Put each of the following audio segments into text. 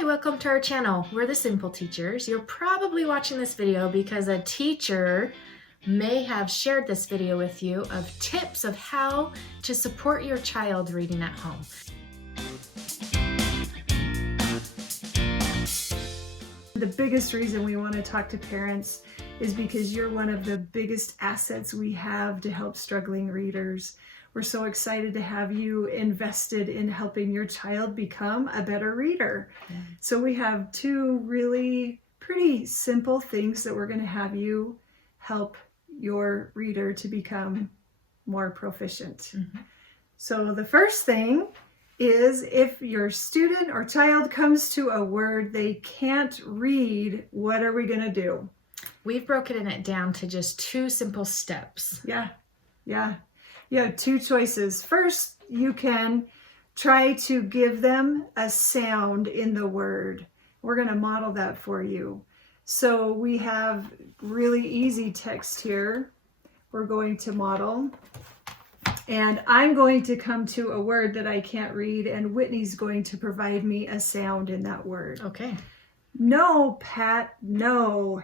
Hi, welcome to our channel. We're the Simple Teachers. You're probably watching this video because a teacher may have shared this video with you of tips of how to support your child reading at home. The biggest reason we want to talk to parents is because you're one of the biggest assets we have to help struggling readers. We're so excited to have you invested in helping your child become a better reader. Yeah. So we have two really pretty simple things that we're going to have you help your reader to become more proficient. Mm-hmm. So the first thing is if your student or child comes to a word they can't read, what are we going to do? We've broken it down to just two simple steps. Yeah. You have two choices. First, you can try to give them a sound in the word. We're going to model that for you. So we have really easy text here. We're going to model. And I'm going to come to a word that I can't read, and Whitney's going to provide me a sound in that word. Okay. No, Pat, no.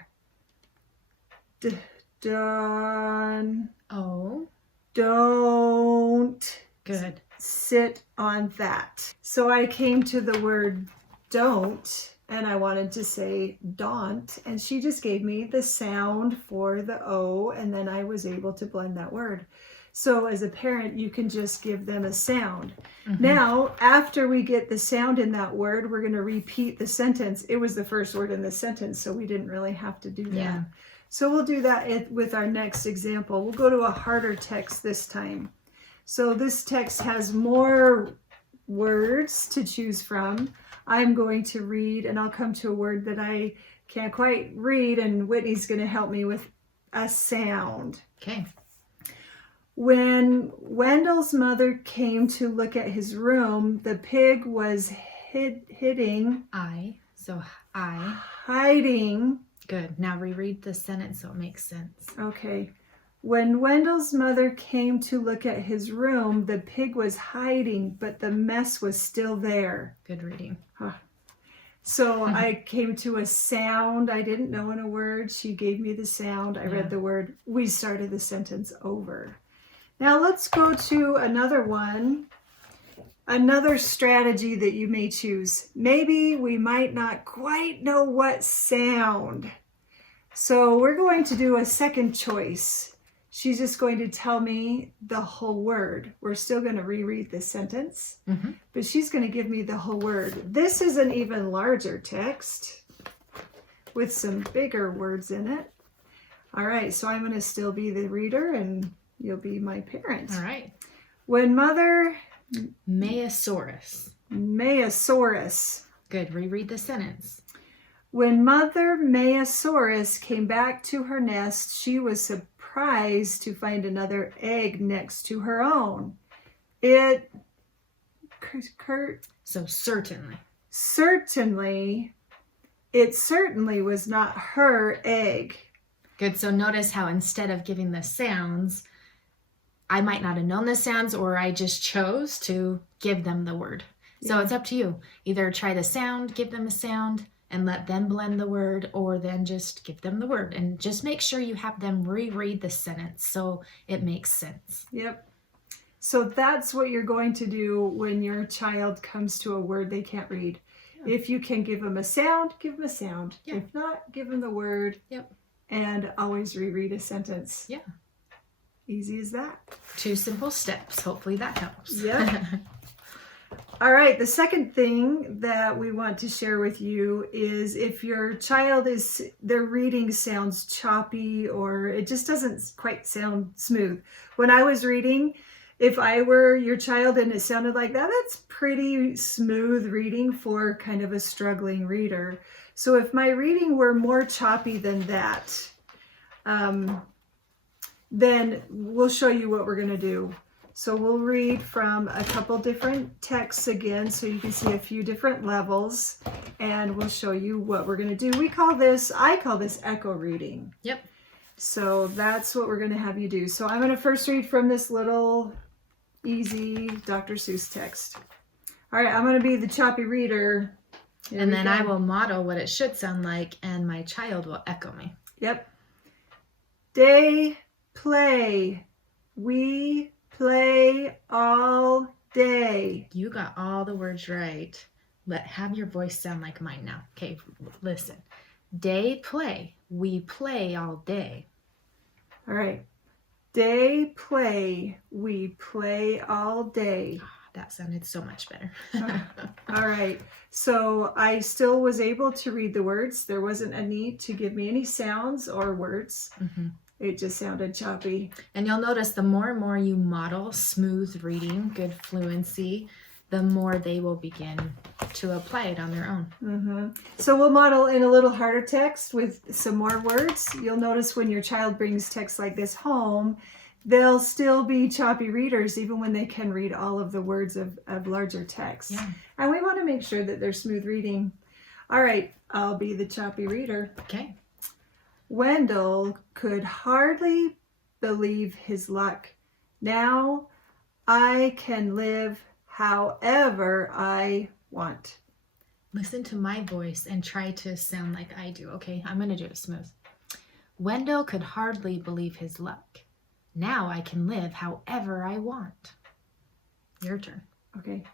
Done. Oh. Don't. Good. Sit on that. So I came to the word don't, and I wanted to say don't, and she just gave me the sound for the O, and then I was able to blend that word. So as a parent, you can just give them a sound. Mm-hmm. Now, after we get the sound in that word, we're going to repeat the sentence. It was the first word in the sentence, so we didn't really have to do that. Yeah. So we'll do that with our next example. We'll go to a harder text this time. So this text has more words to choose from. I'm going to read, and I'll come to a word that I can't quite read, and Whitney's going to help me with a sound. Okay. When Wendell's mother came to look at his room, the pig was hiding. Hiding. Good. Now reread the sentence so it makes sense. Okay. When Wendell's mother came to look at his room, the pig was hiding, but the mess was still there. Good reading. So I came to a sound. I didn't know in a word. She gave me the sound. I read the word. We started the sentence over. Now let's go to another one. Another strategy that you may choose. Maybe we might not quite know what sound. So we're going to do a second choice. She's just going to tell me the whole word. We're still going to reread this sentence, but she's going to give me the whole word. This is an even larger text with some bigger words in it. All right, so I'm going to still be the reader and you'll be my parent. All right. When mother... Mayosaurus. Good. Reread the sentence. When Mother Mayosaurus came back to her nest, she was surprised to find another egg next to her own. It certainly was not her egg. Good. So notice how instead of giving the sounds, I might not have known the sounds, or I just chose to give them the word. So it's up to you. Either try the sound, give them a sound, and let them blend the word, or then just give them the word. And just make sure you have them reread the sentence so it makes sense. Yep. So that's what you're going to do when your child comes to a word they can't read. Yeah. If you can give them a sound, give them a sound. Yeah. If not, give them the word. Yep. And always reread a sentence. Yeah. Easy as that. Two simple steps. Hopefully that helps. Yeah. All right. The second thing that we want to share with you is if your child their reading sounds choppy or it just doesn't quite sound smooth. When I was reading, if I were your child and it sounded like that, that's pretty smooth reading for kind of a struggling reader. So if my reading were more choppy than that, then we'll show you what we're going to do. So we'll read from a couple different texts again so you can see a few different levels, and we'll show you what we're going to do. I call this echo reading. Yep. So that's what we're going to have you do. So I'm going to first read from this little easy Dr. Seuss text. All right, I'm going to be the choppy reader. Here And we then go. I will model what it should sound like, and my child will echo me. Yep. Day, play. We play all day. You got all the words right. Have your voice sound like mine now. Okay, listen. Day, play. We play all day. All right. Day, play. We play all day. That sounded so much better. All right. So I still was able to read the words. There wasn't a need to give me any sounds or words. Mhm. It just sounded choppy. And you'll notice the more and more you model smooth reading, good fluency, the more they will begin to apply it on their own. So we'll model in a little harder text with some more words. You'll notice when your child brings text like this home, they'll still be choppy readers even when they can read all of the words of larger text. Yeah. And we want to make sure that they're smooth reading. All right, I'll be the choppy reader. Okay. Wendell could hardly believe his luck. Now I can live however I want. Listen to my voice and try to sound like I do. Okay, I'm going to do it smooth. Wendell could hardly believe his luck. Now I can live however I want. Your turn. Okay.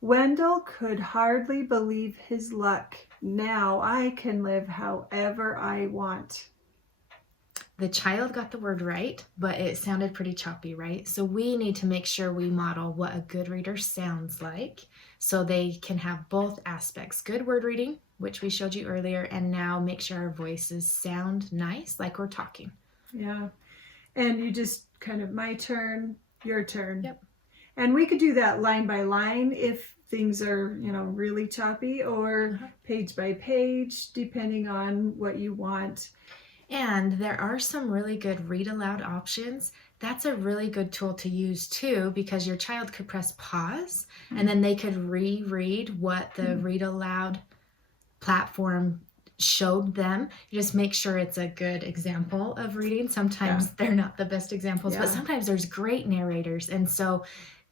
Wendell could hardly believe his luck. Now I can live however I want. The child got the word right, but it sounded pretty choppy, right? So we need to make sure we model what a good reader sounds like so they can have both aspects. Good word reading, which we showed you earlier, and now make sure our voices sound nice like we're talking. Yeah. And you just kind of my turn, your turn. Yep. And we could do that line by line if things are, really choppy, or page by page, depending on what you want. And there are some really good read aloud options. That's a really good tool to use too, because your child could press pause and then they could reread what the read aloud platform showed them. You just make sure it's a good example of reading. Sometimes they're not the best examples, but sometimes there's great narrators. And so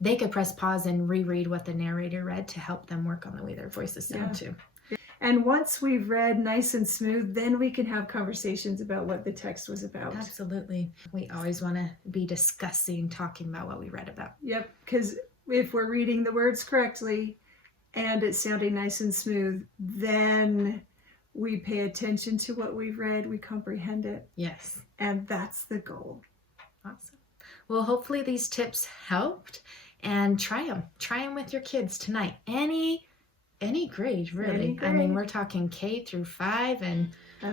they could press pause and reread what the narrator read to help them work on the way their voices sound too. And once we've read nice and smooth, then we can have conversations about what the text was about. Absolutely. We always want to be discussing, talking about what we read about. Yep, because if we're reading the words correctly and it's sounding nice and smooth, then we pay attention to what we've read, we comprehend it. Yes. And that's the goal. Awesome. Well, hopefully these tips helped, and try them with your kids tonight. Any grade, really. Any grade. I mean, we're talking K through 5 and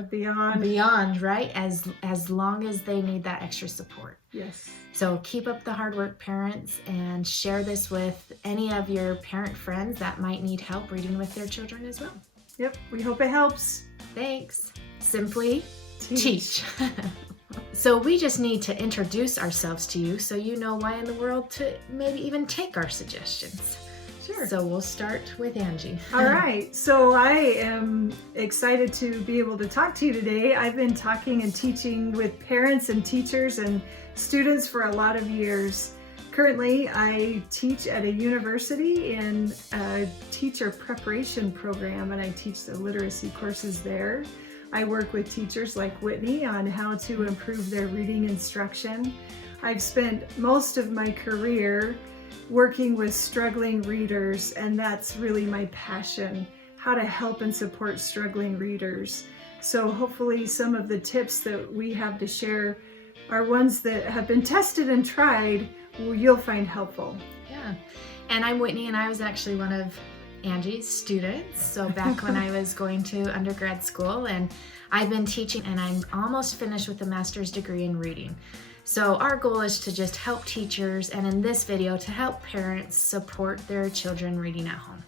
beyond, right? As long as they need that extra support. Yes. So keep up the hard work, parents, and share this with any of your parent friends that might need help reading with their children as well. Yep, we hope it helps. Thanks. Simply Teach. So we just need to introduce ourselves to you so you know why in the world to maybe even take our suggestions. Sure. So we'll start with Angie. All right. So I am excited to be able to talk to you today. I've been talking and teaching with parents and teachers and students for a lot of years. Currently, I teach at a university in a teacher preparation program, and I teach the literacy courses there. I work with teachers like Whitney on how to improve their reading instruction. I've spent most of my career working with struggling readers, and that's really my passion, how to help and support struggling readers. So hopefully some of the tips that we have to share are ones that have been tested and tried, you'll find helpful. Yeah. And I'm Whitney, and I was actually one of Angie's students. So back when I was going to undergrad school, and I've been teaching, and I'm almost finished with a master's degree in reading. So our goal is to just help teachers, and in this video to help parents support their children reading at home.